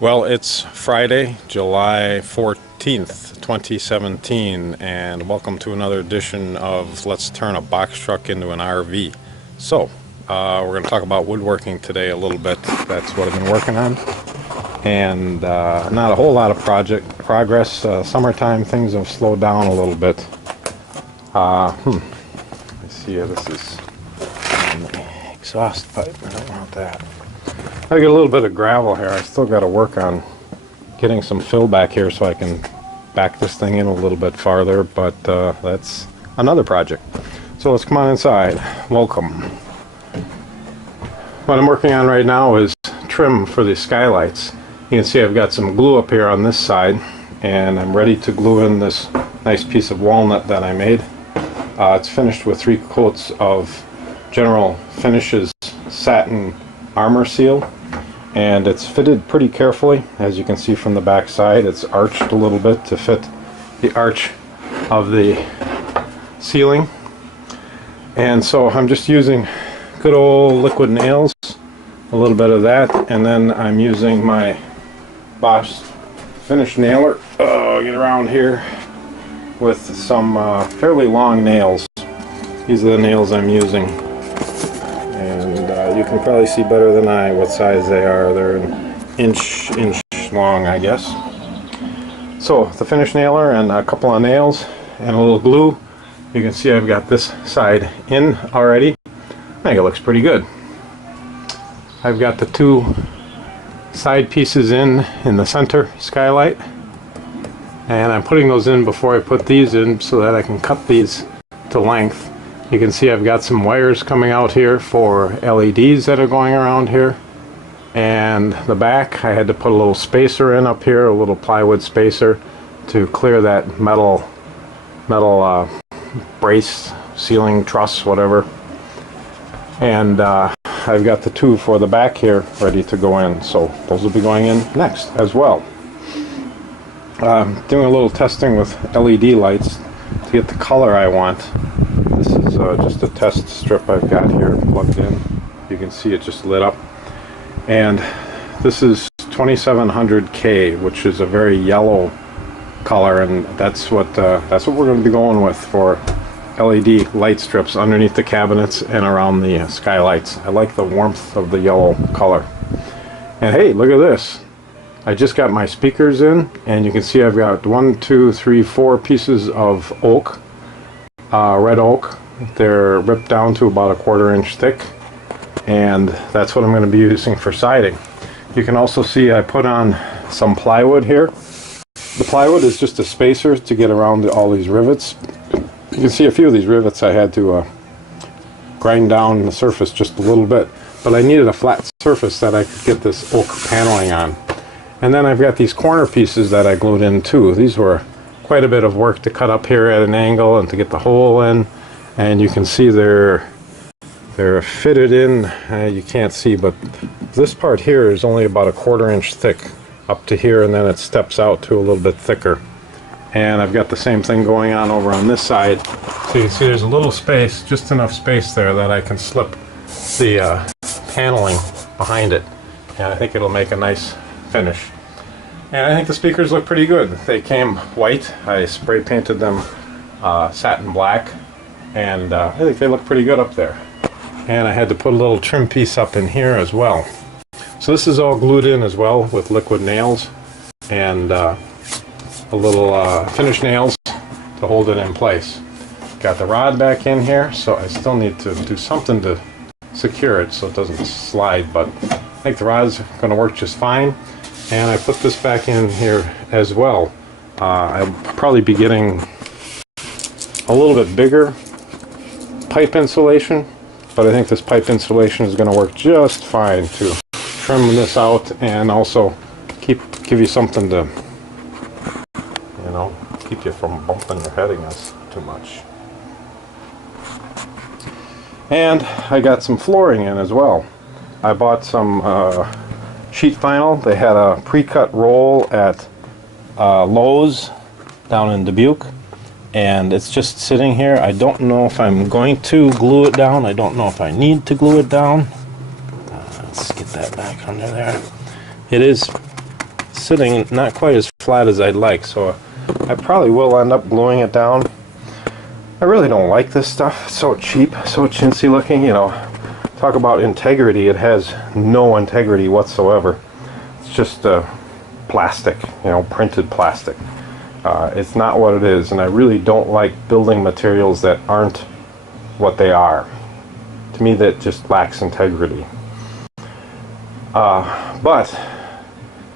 Well, it's Friday, July 14th, 2017, and welcome to another edition of Let's Turn a Box Truck into an RV. So, we're going to talk about woodworking today a little bit. That's what I've been working on. And not a whole lot of progress. Summertime, things have slowed down a little bit. Let's see here, this is an exhaust pipe. I don't want that. I get a little bit of gravel here. I still got to work on getting some fill back here so I can back this thing in a little bit farther, but that's another project. So let's come on inside. Welcome. What I'm working on right now is trim for the skylights. You can see I've got some glue up here on this side, and I'm ready to glue in this nice piece of walnut that I made. It's finished with 3 coats of General Finishes satin armor seal, and it's fitted pretty carefully. As you can see from the back side, it's arched a little bit to fit the arch of the ceiling. And so I'm just using good old liquid nails, a little bit of that, and then I'm using my Bosch finish nailer, get around here, with some fairly long nails. These are the nails I'm using, and you can probably see better than I what size they are. They're an inch long, I guess. So the finish nailer and a couple of nails and a little glue. You can see I've got this side in already. I think it looks pretty good. I've got the 2 side pieces in the center skylight, and I'm putting those in before I put these in so that I can cut these to length. You can see I've got some wires coming out here for LEDs that are going around here, and the back I had to put a little spacer in up here, a little plywood spacer to clear that metal brace, ceiling truss, whatever. And I've got the 2 for the back here ready to go in, so those will be going in next as well. Doing a little testing with LED lights to get the color I want. This is just a test strip I've got here plugged in. You can see it just lit up. And this is 2700K, which is a very yellow color, and that's what we're going to be going with for LED light strips underneath the cabinets and around the skylights. I like the warmth of the yellow color. And hey, look at this. I just got my speakers in, and you can see I've got 1, 2, 3, 4 pieces of oak, red oak. They're ripped down to about a 1/4 inch thick, and that's what I'm going to be using for siding. You can also see I put on some plywood here. The plywood is just a spacer to get around all these rivets. You can see a few of these rivets I had to grind down the surface just a little bit, but I needed a flat surface that I could get this oak paneling on. And then I've got these corner pieces that I glued in too. These were quite a bit of work to cut up here at an angle and to get the hole in, and you can see they're fitted in. You can't see, but this part here is only about a 1/4 inch thick up to here, and then it steps out to a little bit thicker. And I've got the same thing going on over on this side. So you can see there's a little space, just enough space there that I can slip the paneling behind it. And I think it'll make a nice finish. And I think the speakers look pretty good. They came white. I spray painted them satin black, and I think they look pretty good up there. And I had to put a little trim piece up in here as well. So this is all glued in as well with liquid nails and a little finish nails to hold it in place. Got the rod back in here, so I still need to do something to secure it so it doesn't slide, but I think the rod's going to work just fine. And I put this back in here as well. I'll probably be getting a little bit bigger pipe insulation, but I think this pipe insulation is going to work just fine to trim this out and also give you something to, you know, keep you from bumping your head against too much. And I got some flooring in as well. I bought some sheet vinyl. They had a pre-cut roll at Lowe's down in Dubuque, and it's just sitting here. I don't know if I'm going to glue it down. I don't know if I need to glue it down. Let's get that back under there. It is sitting not quite as flat as I'd like, so I probably will end up gluing it down. I really don't like this stuff. It's so cheap, so chintzy looking, you know. Talk about integrity, it has no integrity whatsoever. It's just plastic, you know, printed plastic. It's not what it is, and I really don't like building materials that aren't what they are. To me, that just lacks integrity. But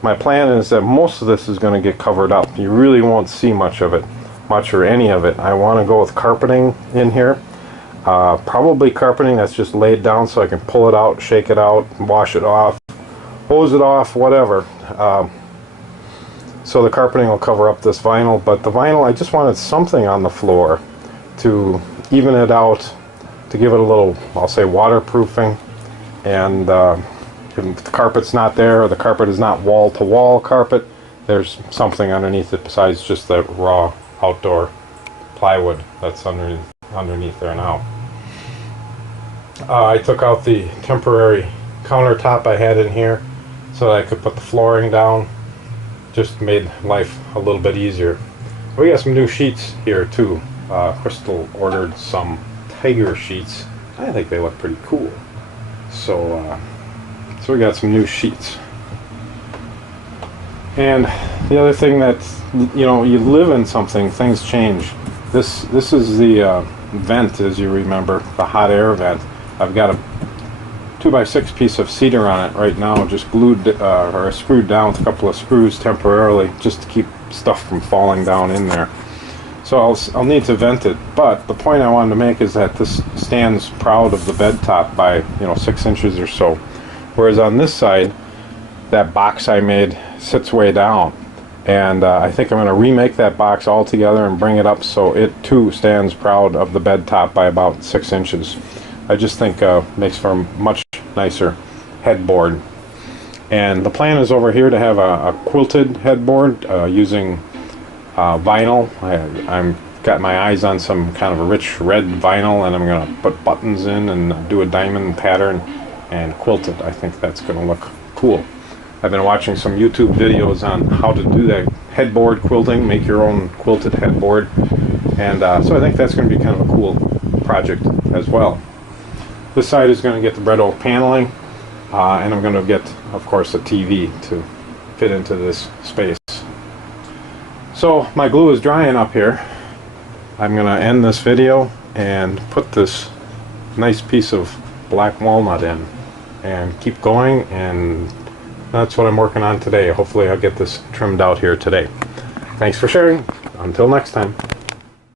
my plan is that most of this is going to get covered up. You really won't see much of it, much or any of it. I want to go with carpeting in here. Probably carpeting that's just laid down so I can pull it out, shake it out, wash it off, hose it off, whatever. So the carpeting will cover up this vinyl, but the vinyl, I just wanted something on the floor to even it out, to give it a little, I'll say, waterproofing. And if the carpet's not there, or the carpet is not wall-to-wall carpet, there's something underneath it besides just the raw outdoor plywood that's underneath there now. I took out the temporary countertop I had in here so that I could put the flooring down. Just made life a little bit easier. We got some new sheets here too. Crystal ordered some tiger sheets. I think they look pretty cool. So we got some new sheets. And the other thing that, you know, you live in something, things change. This is the vent, as you remember, the hot air vent. I've got a 2x6 piece of cedar on it right now, just glued or screwed down with a couple of screws temporarily, just to keep stuff from falling down in there. So I'll need to vent it. But the point I wanted to make is that this stands proud of the bed top by, you know, 6 inches or so, whereas on this side, that box I made sits way down. And I think I'm going to remake that box all together and bring it up so it too stands proud of the bed top by about 6 inches. I just think makes for a much nicer headboard. And the plan is over here to have a quilted headboard using vinyl. I'm got my eyes on some kind of a rich red vinyl, and I'm going to put buttons in and do a diamond pattern and quilt it. I think that's going to look cool. I've been watching some YouTube videos on how to do that headboard quilting, make your own quilted headboard, and so I think that's going to be kind of a cool project as well. This side is going to get the red oak paneling, and I'm going to get, of course, a TV to fit into this space. So my glue is drying up here. I'm going to end this video and put this nice piece of black walnut in and keep going, and that's what I'm working on today. Hopefully I'll get this trimmed out here today. Thanks for sharing. Until next time.